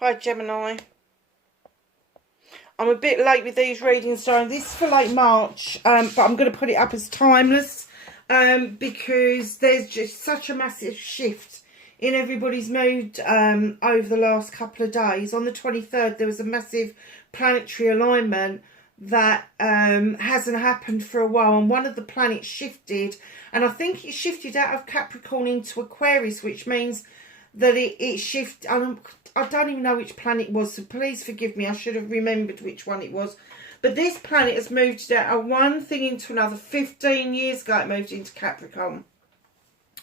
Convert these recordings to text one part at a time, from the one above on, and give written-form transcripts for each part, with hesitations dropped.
Hi Gemini. I'm a bit late with these readings, so this is for late March, but I'm going to put it up as timeless because there's just such a massive shift in everybody's mood over the last couple of days. On the 23rd, there was a massive planetary alignment that hasn't happened for a while, and one of the planets shifted, and I think it shifted out of Capricorn into Aquarius, which means that it shifted. I don't even know which planet it was, so please forgive me. I should have remembered which one it was. But this planet has moved out of one thing into another. 15 years ago, it moved into Capricorn.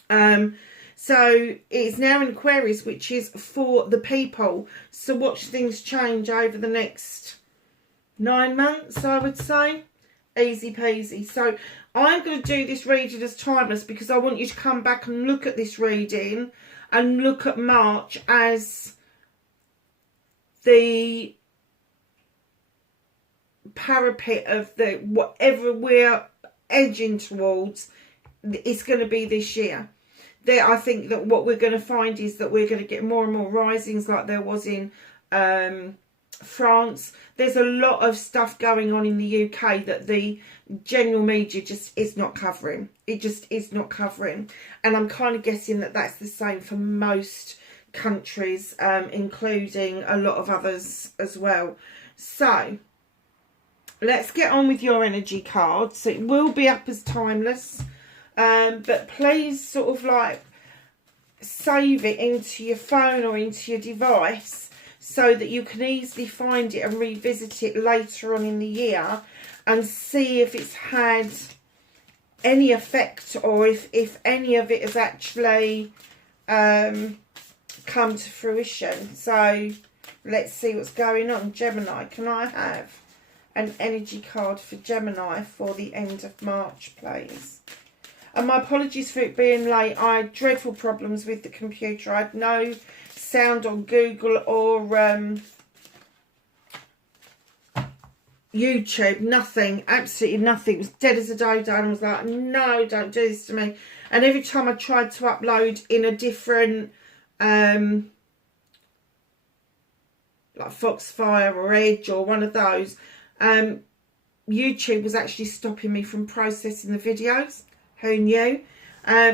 So it's now in Aquarius, which is for the people. So watch things change over the next 9 months, I would say. Easy peasy. So I'm going to do this reading as timeless because I want you to come back and look at this reading and look at March as the parapet of the whatever we're edging towards. It's going to be this year. I think that what we're going to find is that we're going to get more and more risings like there was in France. There's a lot of stuff going on in the UK that the general media just is not covering. It just is not covering. And I'm kind of guessing that that's the same for most countries, including a lot of others as well. So let's get on with your energy cards. So it will be up as timeless, but please sort of like save it into your phone or into your device so that you can easily find it and revisit it later on in the year and see if it's had any effect or if any of it has actually come to fruition. So let's see what's going on. Gemini, can I have an energy card for Gemini for the end of March, please? And my apologies for it being late. I had dreadful problems with the computer. I had no sound on Google or YouTube. Nothing. Absolutely nothing. It was dead as a dodo. And I was like, no, don't do this to me. And every time I tried to upload in a different like Foxfire or Edge or one of those, YouTube was actually stopping me from processing the videos. Who knew?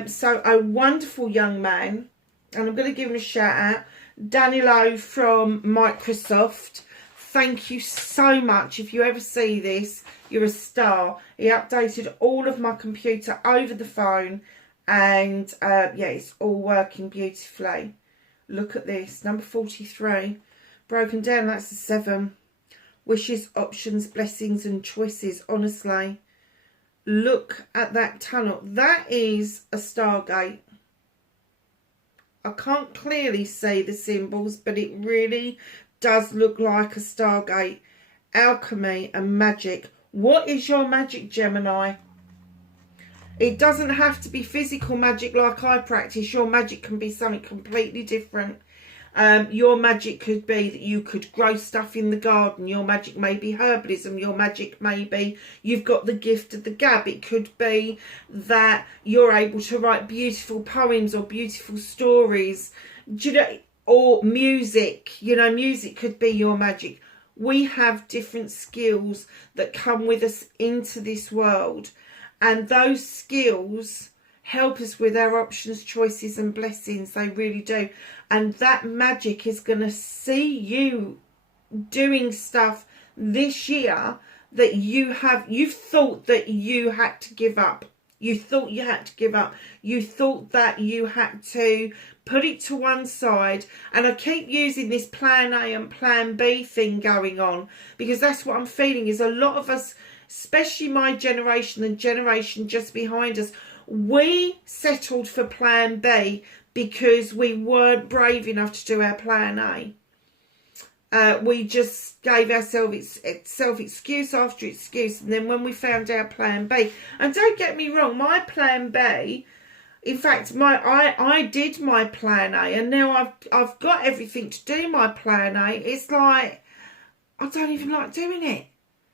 So a wonderful young man, and I'm going to give him a shout out, Danilo from Microsoft. Thank you so much. If you ever see this, you're a star. He updated all of my computer over the phone, and yeah, it's all working beautifully. Look at this, number 43. Broken down, that's a 7. Wishes, options, blessings and choices. Honestly, look at that tunnel. That is a stargate. I can't clearly see the symbols, but it really does look like a stargate. Alchemy and magic. What is your magic, Gemini? It doesn't have to be physical magic like I practice. Your magic can be something completely different. Your magic could be that you could grow stuff in the garden. Your magic may be herbalism. Your magic may be you've got the gift of the gab. It could be that you're able to write beautiful poems or beautiful stories. Do you know, or music. You know, music could be your magic. We have different skills that come with us into this world, and those skills help us with our options, choices and blessings. They really do. And that magic is going to see you doing stuff this year that you've thought that you had to give up. You thought you had to give up. You thought that you had to put it to one side. And I keep using this plan A and plan B thing going on because that's what I'm feeling is a lot of us, especially my generation and generation just behind us, we settled for plan B because we weren't brave enough to do our plan A. We just gave ourselves excuse after excuse, and then when we found our plan B, and don't get me wrong, my plan B, in fact, I did my plan A, and now I've got everything to do my plan A. It's like I don't even like doing it,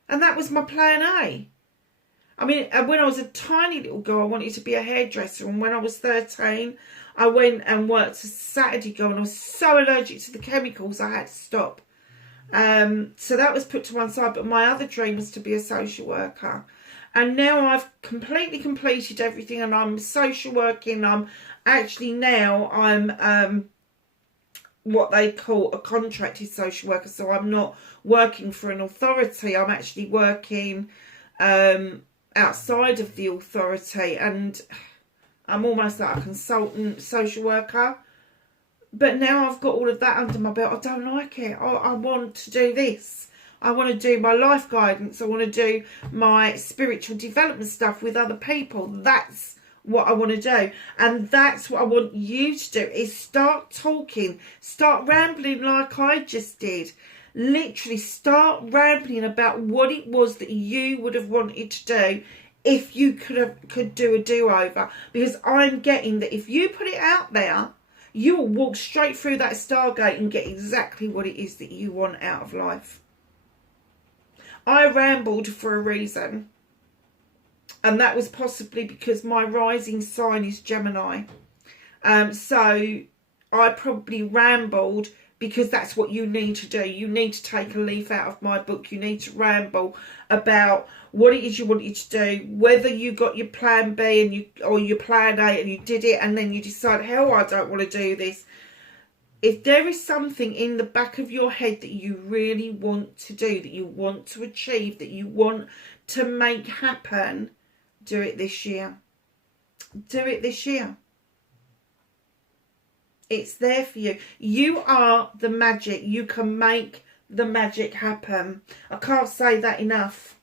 and that was my plan A. I mean, when I was a tiny little girl, I wanted to be a hairdresser, and when I was 13, I went and worked a Saturday girl, and I was so allergic to the chemicals I had to stop. So that was put to one side, but my other dream was to be a social worker. And now I've completely completed everything, and I'm social working. I'm what they call a contracted social worker. So I'm not working for an authority. I'm actually working outside of the authority, and I'm almost like a consultant social worker. But now I've got all of that under my belt. I don't like it. I want to do this. I want to do my life guidance. I want to do my spiritual development stuff with other people. That's what I want to do. And that's what I want you to do, is start talking. Start rambling like I just did. Literally start rambling about what it was that you would have wanted to do if you could do a do-over. Because I'm getting that if you put it out there, you will walk straight through that Stargate and get exactly what it is that you want out of life. I rambled for a reason. And that was possibly because my rising sign is Gemini. So I probably rambled because that's what you need to do. You need to take a leaf out of my book. You need to ramble about what it is you wanted to do, whether you got your plan B or your plan A and you did it, and then you decide, hell, I don't want to do this. If there is something in the back of your head that you really want to do, that you want to achieve, that you want to make happen, do it this year. Do it this year. It's there for you. You are the magic. You can make the magic happen. I can't say that enough.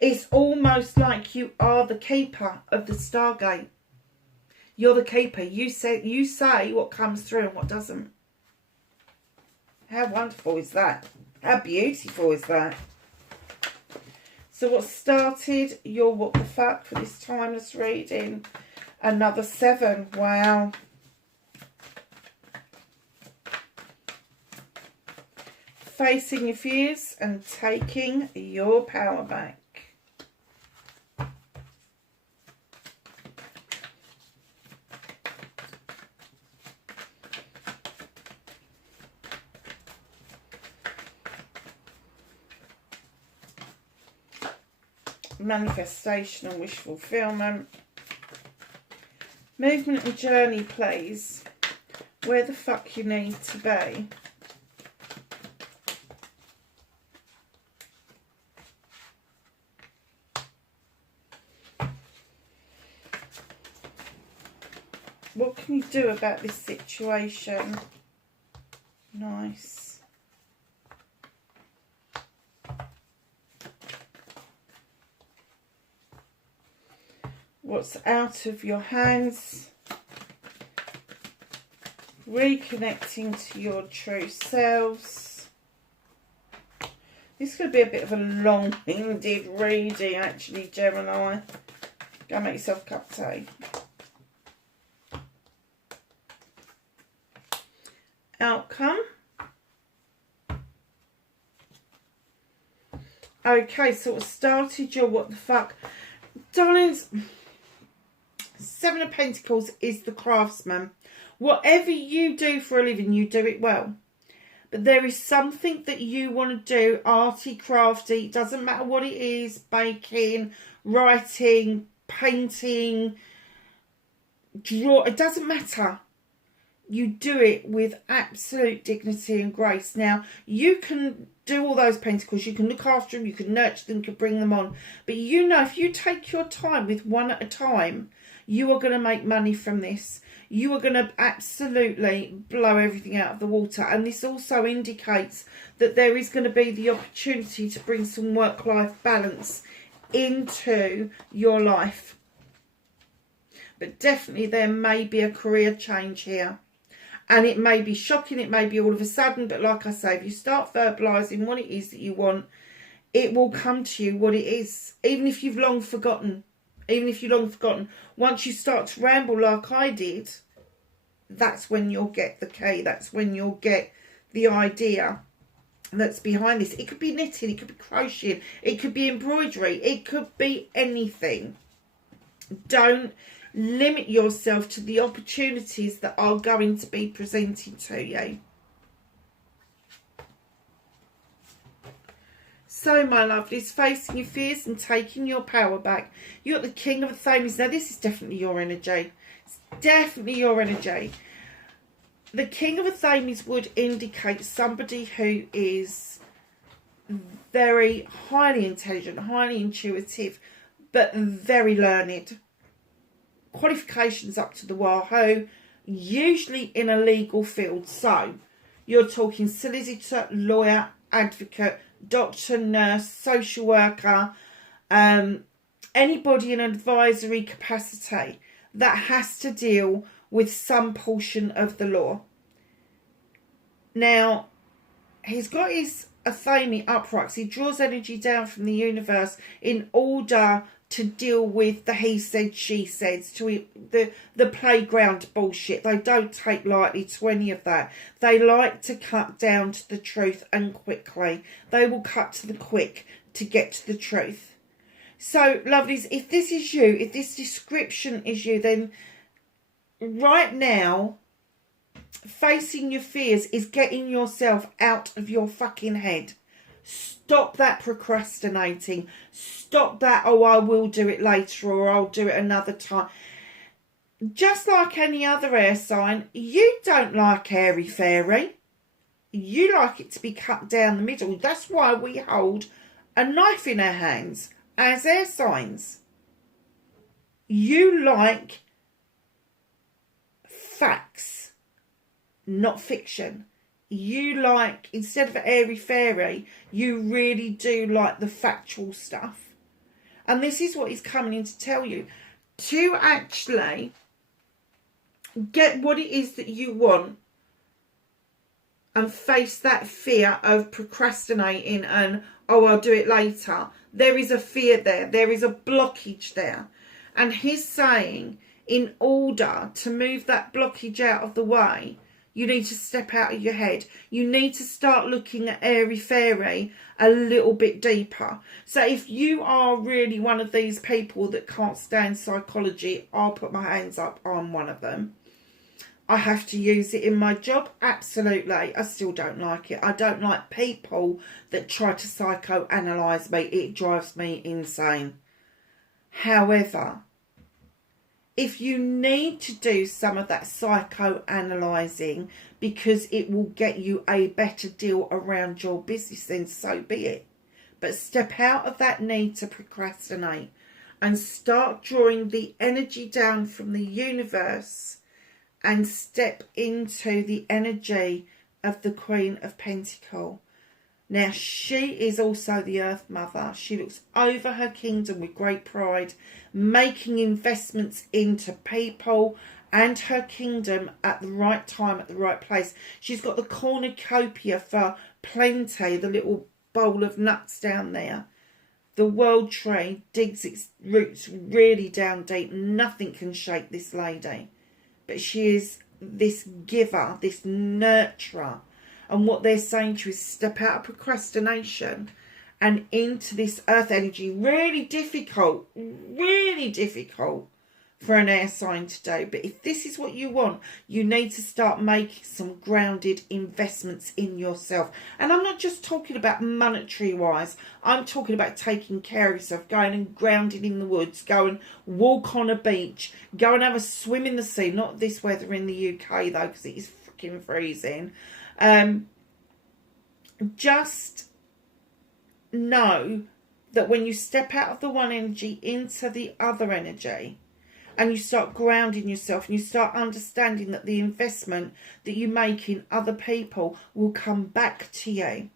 It's almost like you are the keeper of the Stargate. You're the keeper. You say what comes through and what doesn't. How wonderful is that? How beautiful is that? So what started your what the fuck for this timeless reading? Another 7. Wow. Facing your fears and taking your power back. Manifestation and wish fulfillment. Movement and journey, please. Where the fuck you need to be. What can you do about this situation? Nice. What's out of your hands? Reconnecting to your true selves. This could be a bit of a long-winded reading, actually, Gemini. Go make yourself a cup of tea. Outcome. Okay, so it started your what the fuck. Darlings, 7 of Pentacles is the craftsman. Whatever you do for a living, you do it well. But there is something that you want to do, arty, crafty, doesn't matter what it is, baking, writing, painting, draw, it doesn't matter. You do it with absolute dignity and grace. Now, you can do all those pentacles. You can look after them. You can nurture them. You can bring them on. But you know, if you take your time with one at a time, you are going to make money from this. You are going to absolutely blow everything out of the water. And this also indicates that there is going to be the opportunity to bring some work-life balance into your life. But definitely there may be a career change here. And it may be shocking, it may be all of a sudden, but like I say, if you start verbalising what it is that you want, it will come to you what it is. Even if you've long forgotten. Even if you've long forgotten. Once you start to ramble like I did, that's when you'll get the key. That's when you'll get the idea that's behind this. It could be knitting, it could be crocheting, it could be embroidery, it could be anything. Don't limit yourself to the opportunities that are going to be presented to you. So, my lovelies, facing your fears and taking your power back. You're the King of the Thames. Now, this is definitely your energy. It's definitely your energy. The King of the Thames would indicate somebody who is very highly intelligent, highly intuitive, but very learned. Qualifications up to the wahoo, usually in a legal field. So, you're talking solicitor, lawyer, advocate, doctor, nurse, social worker, anybody in an advisory capacity that has to deal with some portion of the law. Now, he's got his Athame upright, so he draws energy down from the universe in order to deal with the he said, she said, to the playground bullshit. They don't take lightly to any of that. They like to cut down to the truth, and quickly. They will cut to the quick to get to the truth. So, lovelies, if this is you, if this description is you, then right now, facing your fears is getting yourself out of your fucking head. Stop that procrastinating. Stop that, oh, I will do it later, or I'll do it another time. Just like any other air sign, you don't like airy-fairy. You like it to be cut down the middle. That's why we hold a knife in our hands as air signs. You like facts, not fiction. You like, instead of airy-fairy, you really do like the factual stuff. And this is what he's coming in to tell you. To actually get what it is that you want and face that fear of procrastinating and, oh, I'll do it later. There is a fear there. There is a blockage there. And he's saying, in order to move that blockage out of the way, you need to step out of your head. You need to start looking at airy-fairy a little bit deeper. So if you are really one of these people that can't stand psychology, I'll put my hands up. I'm one of them. I have to use it in my job. Absolutely. I still don't like it. I don't like people that try to psychoanalyse me. It drives me insane. However, if you need to do some of that psychoanalyzing because it will get you a better deal around your business, then so be it. But step out of that need to procrastinate and start drawing the energy down from the universe and step into the energy of the Queen of Pentacles. Now, she is also the Earth Mother. She looks over her kingdom with great pride, making investments into people and her kingdom at the right time, at the right place. She's got the cornucopia for plenty, the little bowl of nuts down there. The world tree digs its roots really down deep. Nothing can shake this lady. But she is this giver, this nurturer. And what they're saying to you is step out of procrastination and into this earth energy. Really difficult for an air sign to do. But if this is what you want, you need to start making some grounded investments in yourself. And I'm not just talking about monetary wise. I'm talking about taking care of yourself, going and grounding in the woods, go and walk on a beach, go and have a swim in the sea. Not this weather in the UK though, because it is freaking freezing. Just know that when you step out of the one energy into the other energy and you start grounding yourself and you start understanding that the investment that you make in other people will come back to you.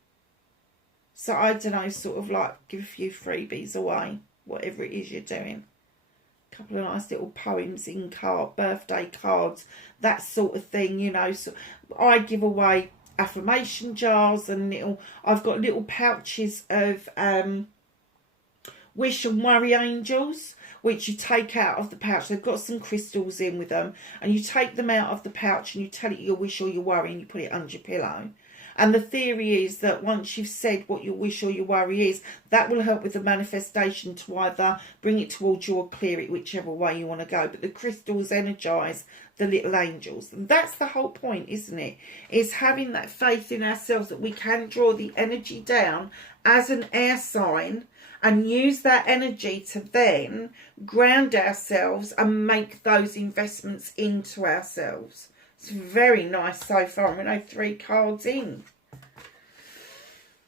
So I don't know, sort of like give a few freebies away, whatever it is you're doing. A couple of nice little poems in birthday cards, that sort of thing, you know. So I give away affirmation jars and I've got little pouches of wish and worry angels, which you take out of the pouch. They've got some crystals in with them, and you take them out of the pouch and you tell it your wish or your worry and you put it under your pillow. And the theory is that once you've said what your wish or your worry is, that will help with the manifestation to either bring it towards you or clear it, whichever way you want to go. But the crystals energise the little angels. And that's the whole point, isn't it? Is having that faith in ourselves that we can draw the energy down as an air sign and use that energy to then ground ourselves and make those investments into ourselves. It's very nice so far. We know 3 cards in.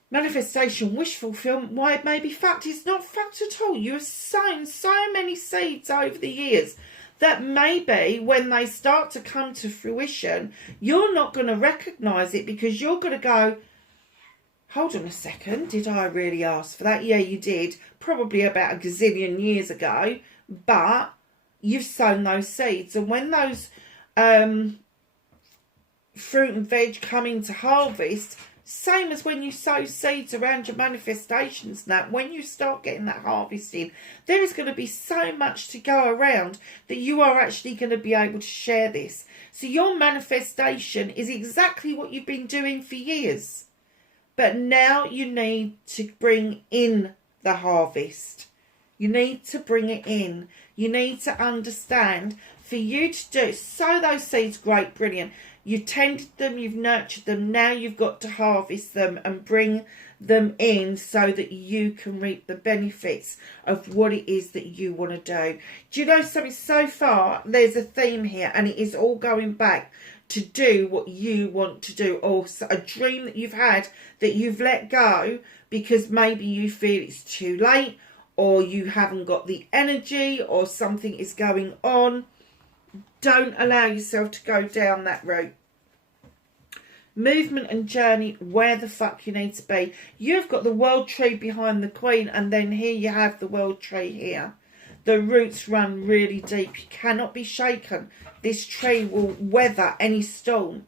Manifestation, wish fulfillment, why it may be fucked. It's not fucked at all. You have sown so many seeds over the years that maybe when they start to come to fruition, you're not going to recognise it because you're going to go, hold on a second, did I really ask for that? Yeah, you did. Probably about a gazillion years ago. But you've sown those seeds. And when those fruit and veg come into harvest, same as when you sow seeds around your manifestations and that, when you start getting that harvest in, there is going to be so much to go around that you are actually going to be able to share this. So your manifestation is exactly what you've been doing for years. But now you need to bring in the harvest. You need to bring it in. You need to understand, for you to do, sow those seeds, great, brilliant. You tended them, you've nurtured them. Now you've got to harvest them and bring them in so that you can reap the benefits of what it is that you want to do. Do you know something? So far, there's a theme here, and it is all going back to do what you want to do, or a dream that you've had that you've let go because maybe you feel it's too late, or you haven't got the energy, or something is going on. Don't allow yourself to go down that route. Movement and journey, where the fuck you need to be. You've got the world tree behind the Queen, and then here you have the world tree here. The roots run really deep. You cannot be shaken. This tree will weather any storm.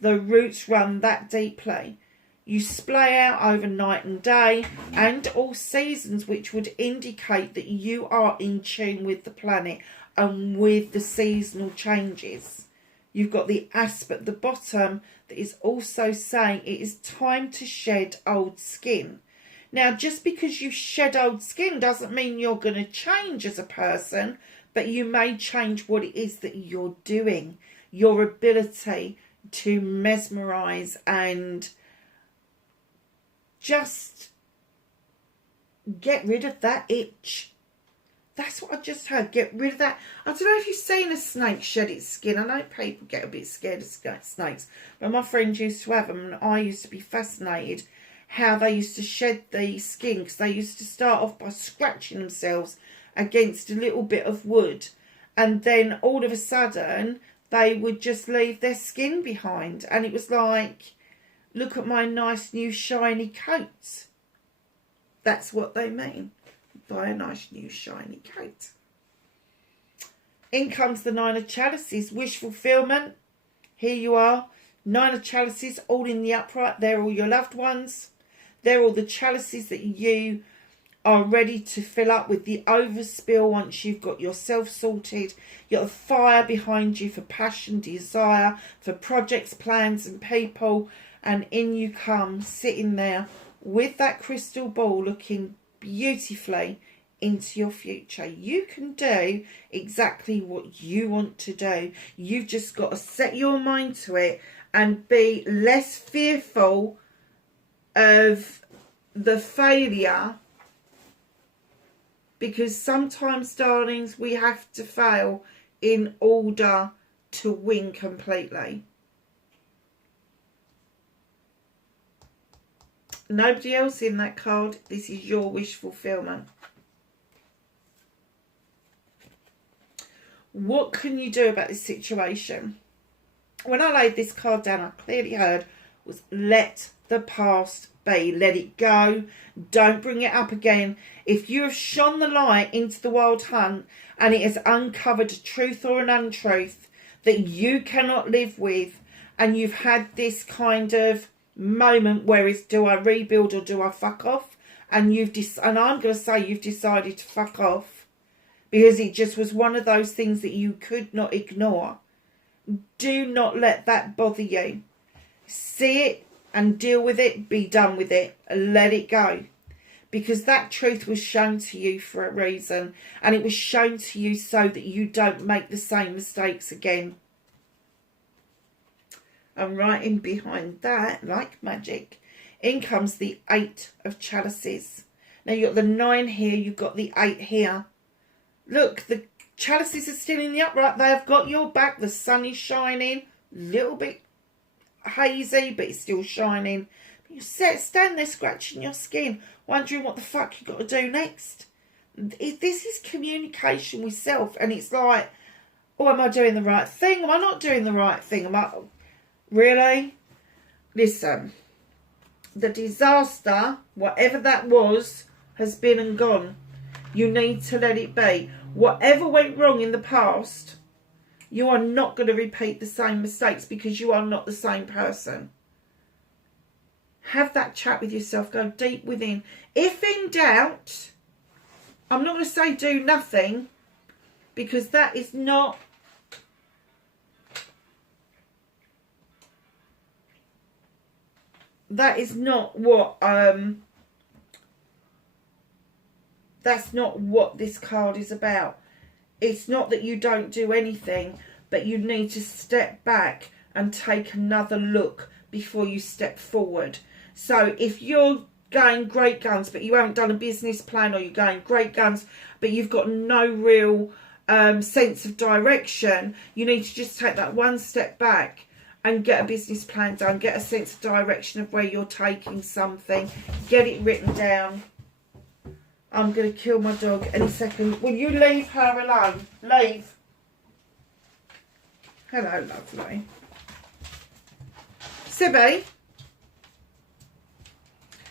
The roots run that deeply. You splay out over night and day and all seasons, which would indicate that you are in tune with the planet and with the seasonal changes. You've got the asp at the bottom that is also saying it is time to shed old skin. Now, just because you shed old skin doesn't mean you're going to change as a person, but you may change what it is that you're doing. Your ability to mesmerise and just get rid of that itch. That's what I just heard. Get rid of that. I don't know if you've seen a snake shed its skin. I know people get a bit scared of snakes, but my friends used to have them, and I used to be fascinated how they used to shed the skin, because they used to start off by scratching themselves against a little bit of wood, and then all of a sudden they would just leave their skin behind, and it was like, look at my nice new shiny coat. That's what they mean. Buy a nice new shiny coat. In comes the 9 of Chalices, wish fulfillment. Here you are, 9 of Chalices, all in the upright. They're all your loved ones. They're all the chalices that you are ready to fill up with the overspill once you've got yourself sorted. You've got the fire behind you for passion, desire, for projects, plans and people. And in you come, sitting there with that crystal ball, looking beautifully into your future. You can do exactly what you want to do. You've just got to set your mind to it and be less fearful of the failure, because sometimes, darlings, we have to fail in order to win completely. Nobody else in that card. This is your wish fulfillment. What can you do about this situation? When I laid this card down, I clearly heard was let the past be. Let it go. Don't bring it up again. If you have shone the light into the wild hunt and it has uncovered a truth or an untruth that you cannot live with, and you've had this kind of moment where it's, do I rebuild or do I fuck off? And and I'm going to say you've decided to fuck off, because it just was one of those things that you could not ignore. Do not let that bother you. See it and deal with it, be done with it, let it go. Because that truth was shown to you for a reason, and it was shown to you so that you don't make the same mistakes again. And right in behind that, like magic, in comes the 8 of chalices. Now you've got the 9 here, you've got the 8 here. Look, the chalices are still in the upright. They have got your back. The sun is shining. A little bit hazy, but it's still shining. You stand there scratching your skin, wondering what the fuck you got to do next. This is communication with self, and it's like, oh, am I doing the right thing? Am I not doing the right thing? Am I really? Listen, the disaster, whatever that was, has been and gone. You need to let it be. Whatever went wrong in the past, you are not going to repeat the same mistakes, because you are not the same person. Have that chat with yourself. Go deep within. If in doubt, I'm not going to say do nothing, because that is not... That is not what... That's not what this card is about. It's not that you don't do anything, but you need to step back and take another look before you step forward. So if you're going great guns, but you haven't done a business plan, or you're going great guns, but you've got no real sense of direction, you need to just take that one step back and get a business plan done, get a sense of direction of where you're taking something, get it written down. I'm going to kill my dog any second. Will you leave her alone? Leave. Hello, lovely. Sibby.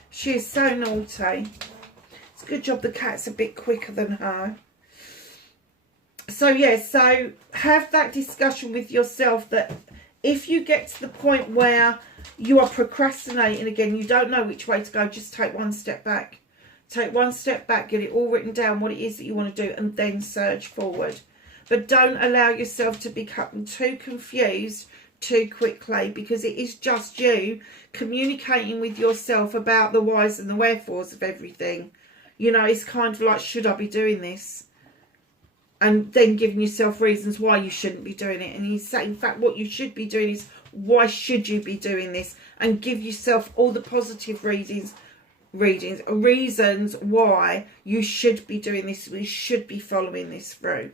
She is so naughty. It's a good job the cat's a bit quicker than her. So, yeah, so have that discussion with yourself that if you get to the point where you are procrastinating again, you don't know which way to go, just take one step back. Take one step back, get it all written down, what it is that you want to do, and then surge forward. But don't allow yourself to become too confused too quickly, because it is just you communicating with yourself about the whys and the wherefores of everything. You know, it's kind of like, should I be doing this? And then giving yourself reasons why you shouldn't be doing it. And you say, in fact, what you should be doing is, why should you be doing this? And give yourself all the positive reasons why you should be doing this. We should be following this through.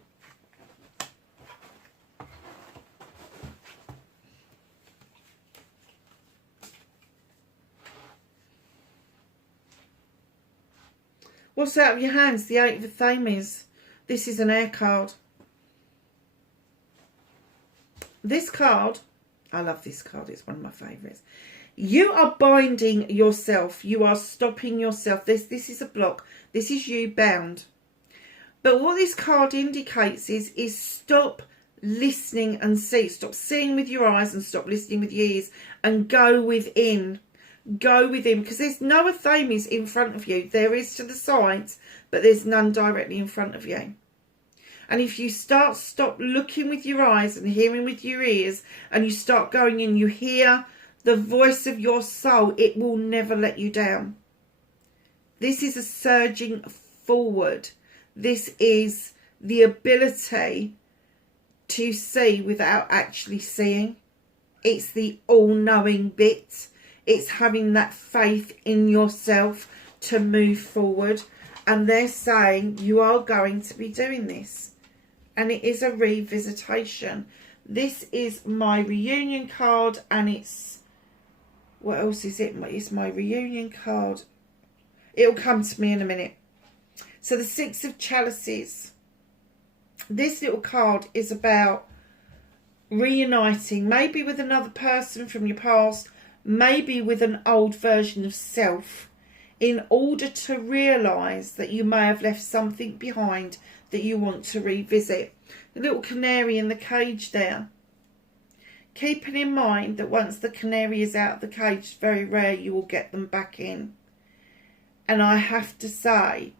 What's out of your hands? The 8 of Thames. This is an air card. This card, I love this card. It's one of my favourites. You are binding yourself. You are stopping yourself. This is a block. This is you bound. But what this card indicates is stop listening and see. Stop seeing with your eyes and stop listening with your ears, and go within. Go within, because there's no Athames in front of you. There is to the sides, but there's none directly in front of you. And if you stop looking with your eyes and hearing with your ears, and you start going in, you hear the voice of your soul, it will never let you down. This is a surging forward. This is the ability to see without actually seeing. It's the all-knowing bit. It's having that faith in yourself to move forward. And they're saying you are going to be doing this. And it is a revisitation. This is my reunion card, and it's... what else is it? It's my reunion card. It'll come to me in a minute. So the 6 of Chalices. This little card is about reuniting, maybe with another person from your past, maybe with an old version of self, in order to realise that you may have left something behind that you want to revisit. The little canary in the cage there. Keeping in mind that once the canary is out of the cage, it's very rare you will get them back in. And I have to say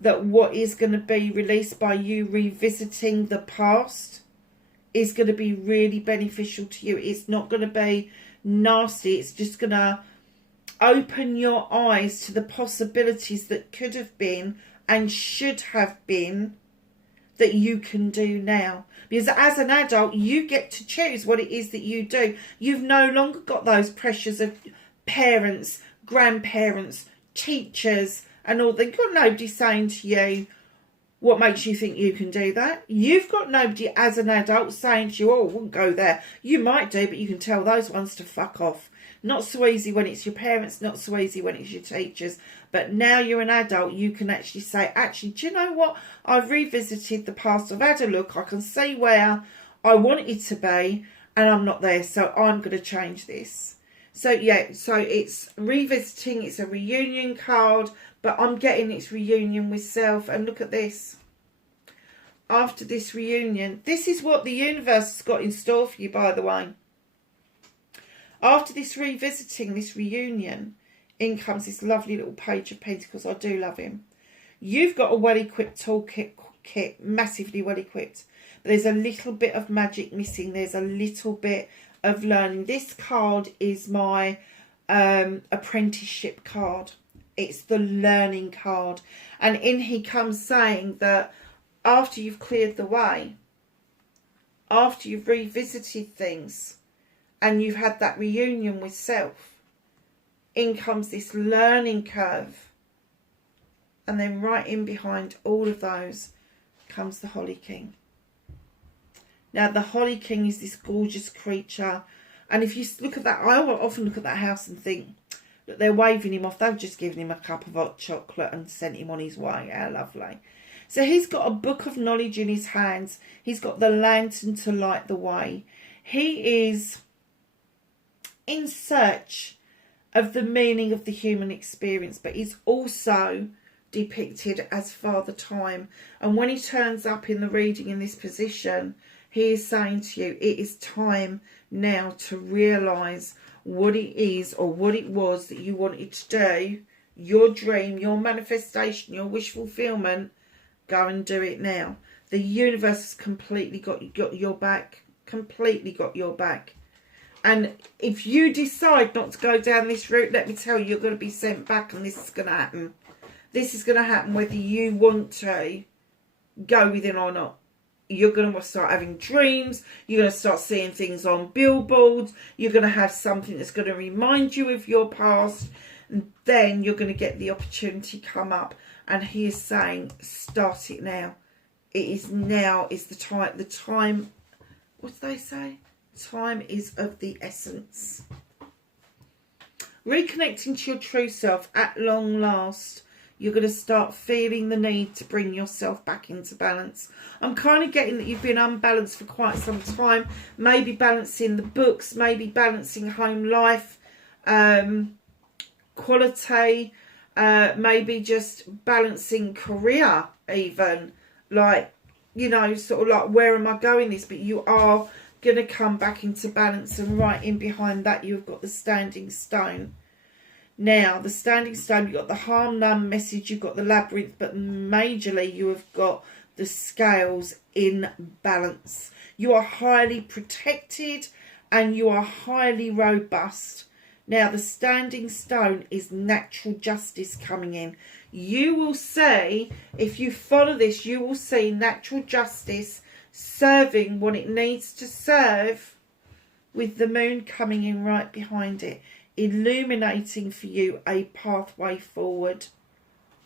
that what is going to be released by you revisiting the past is going to be really beneficial to you. It's not going to be nasty. It's just going to open your eyes to the possibilities that could have been and should have been that you can do now. Because as an adult, you get to choose what it is that you do. You've no longer got those pressures of parents, grandparents, teachers and all that. You've got nobody saying to you, what makes you think you can do that? You've got nobody as an adult saying to you, oh, I wouldn't go there. You might do, but you can tell those ones to fuck off. Not so easy when it's your parents, not so easy when it's your teachers. But now you're an adult, you can actually say, actually, do you know what? I've revisited the past. I've had a look. I can see where I want it to be and I'm not there. So I'm going to change this. So, yeah, so it's revisiting. It's a reunion card, but I'm getting its reunion with self. And look at this. After this reunion, this is what the universe has got in store for you, by the way. After this revisiting, this reunion, in comes this lovely little Page of Pentacles. I do love him. You've got a well-equipped toolkit, massively well-equipped. But there's a little bit of magic missing. There's a little bit of learning. This card is my apprenticeship card. It's the learning card. And in he comes saying that after you've cleared the way, after you've revisited things, and you've had that reunion with self, in comes this learning curve. And then right in behind all of those comes the Holly King. Now, the Holly King is this gorgeous creature. And if you look at that, I often look at that house and think, look, they're waving him off. They've just given him a cup of hot chocolate and sent him on his way. How lovely. So he's got a book of knowledge in his hands. He's got the lantern to light the way. He is in search of the meaning of the human experience, but he's also depicted as Father Time. And when he turns up in the reading in this position, he is saying to you, it is time now to realise what it is or what it was that you wanted to do, your dream, your manifestation, your wish fulfillment. Go and do it now. The universe has completely got your back, completely got your back. And if you decide not to go down this route, let me tell you, you're going to be sent back, and this is going to happen. This is going to happen whether you want to go with it or not. You're going to start having dreams. You're going to start seeing things on billboards. You're going to have something that's going to remind you of your past. And then you're going to get the opportunity come up. And he is saying, start it now. It is now. It's the time. The time, what do they say? Time is of the essence. Reconnecting to your true self at long last. You're going to start feeling the need to bring yourself back into balance. I'm kind of getting that you've been unbalanced for quite some time. Maybe balancing the books, maybe balancing home life, quality, maybe just balancing career even. Like, you know, sort of like, where am I going this? But you are going to come back into balance, and right in behind that you've got the Standing Stone. Now, the Standing Stone, you've got the Harm None message, you've got the Labyrinth, but majorly you have got the Scales in balance. You are highly protected and you are highly robust. Now, the Standing Stone is natural justice coming in. You will see, if you follow this, you will see natural justice serving what it needs to serve, with the moon coming in right behind it, illuminating for you a pathway forward.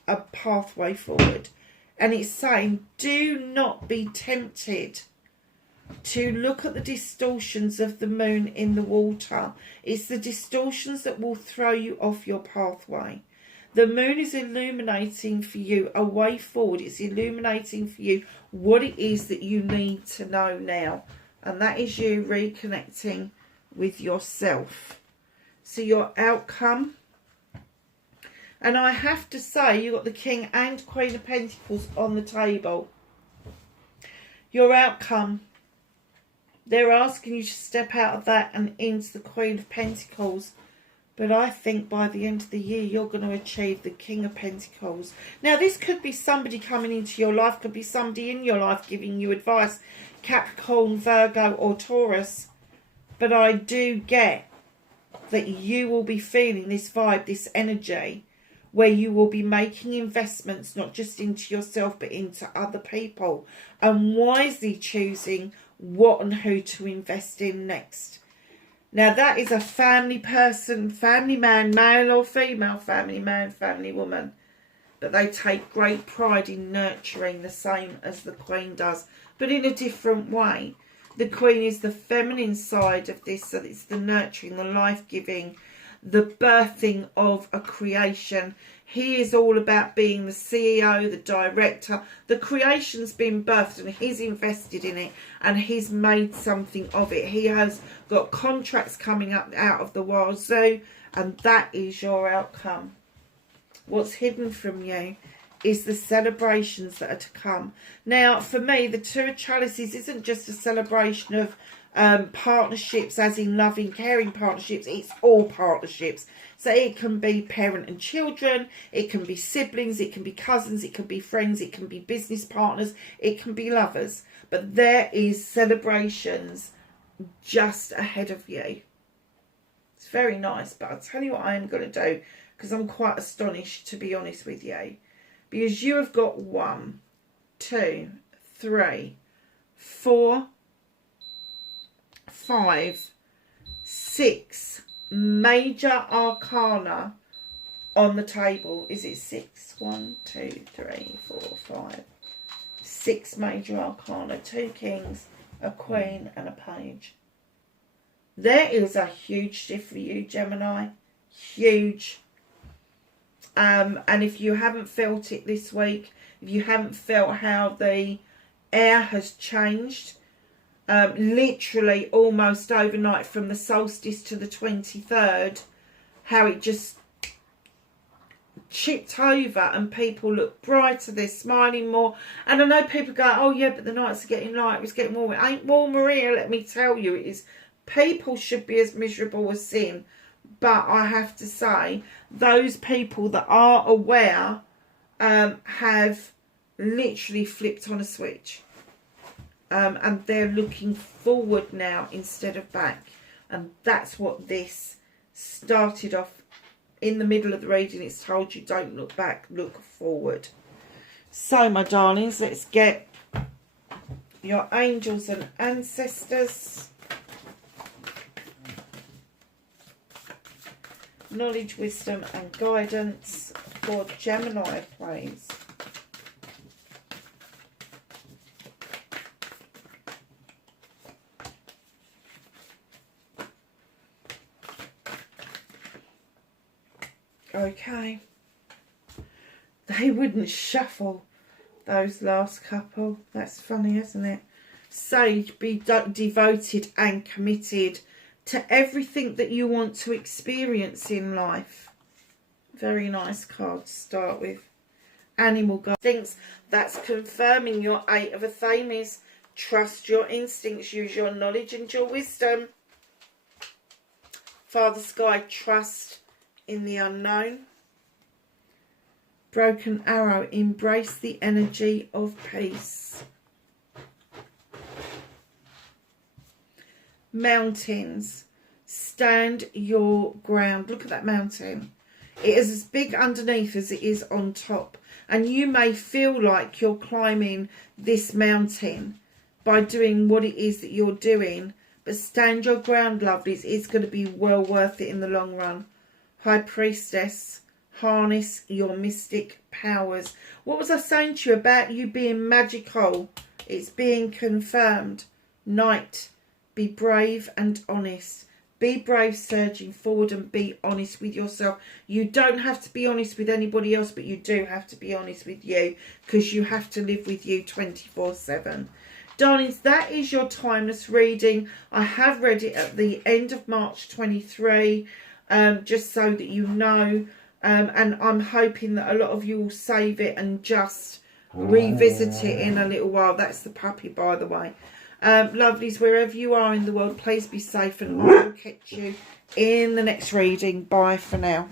A pathway forward. And it's saying, do not be tempted to look at the distortions of the moon in the water. It's the distortions that will throw you off your pathway. The moon is illuminating for you a way forward. It's illuminating for you what it is that you need to know now. And that is you reconnecting with yourself. So your outcome. And I have to say, you've got the King and Queen of Pentacles on the table. Your outcome. They're asking you to step out of that and into the Queen of Pentacles. But I think by the end of the year, you're going to achieve the King of Pentacles. Now, this could be somebody coming into your life. Could be somebody in your life giving you advice. Capricorn, Virgo or Taurus. But I do get that you will be feeling this vibe, this energy, where you will be making investments, not just into yourself, but into other people, and wisely choosing what and who to invest in next. Now, that is a family person, family man, male or female, family man, family woman. But they take great pride in nurturing, the same as the Queen does, but in a different way. The Queen is the feminine side of this, so it's the nurturing, the life-giving, the birthing of a creation. He is all about being the CEO, the director. The creation's been birthed and he's invested in it and he's made something of it. He has got contracts coming up out of the wazoo, and that is your outcome. What's hidden from you is the celebrations that are to come. Now, for me, the Two of Chalices isn't just a celebration of partnerships, as in loving, caring partnerships. It's all partnerships. So it can be parent and children, it can be siblings, it can be cousins, it can be friends, it can be business partners, it can be lovers. But there is celebrations just ahead of you. It's very nice, but I'll tell you what I am going to do, because I'm quite astonished, to be honest with you. Because you have got 1, 2, 3, 4, 5, 6 major arcana on the table. Is it 6? 1, 2, 3, 4, 5. 6 major arcana. 2 kings, a queen and a page. There is a huge shift for you, Gemini. Huge. And if you haven't felt it this week, if you haven't felt how the air has changed, literally almost overnight from the solstice to the 23rd, how it just chipped over and people look brighter, they're smiling more. And I know people go, oh yeah, but the nights are getting lighter, it's getting warmer. It ain't warmer here, let me tell you. It is. People should be as miserable as sin. But I have to say, those people that are aware have literally flipped on a switch. And they're looking forward now instead of back. And that's what this started off in the middle of the reading. It's told you don't look back, look forward. So, my darlings, let's get your angels and ancestors. Knowledge, wisdom and guidance for Gemini, please. Okay. They wouldn't shuffle, those last couple. That's funny, isn't it? Sage, be devoted and committed to everything that you want to experience in life. Very nice card to start with. Animal guidance. That's confirming your 8 of Athames. Trust your instincts. Use your knowledge and your wisdom. Father Sky, trust in the unknown. Broken Arrow, embrace the energy of peace. Mountains, stand your ground. Look at that mountain. It is as big underneath as it is on top. And you may feel like you're climbing this mountain by doing what it is that you're doing. But stand your ground, lovelies. It's going to be well worth it in the long run. High Priestess, harness your mystic powers. What was I saying to you about you being magical? It's being confirmed. Knight, be brave and honest. Be brave, surging forward, and be honest with yourself. You don't have to be honest with anybody else, but you do have to be honest with you, because you have to live with you 24/7. Darlings, that is your timeless reading. I have read it at the end of March 23, just so that you know. And I'm hoping that a lot of you will save it and just revisit it in a little while. That's the puppy, by the way. Lovelies, wherever you are in the world, please be safe, and I will catch you in the next reading. Bye for now.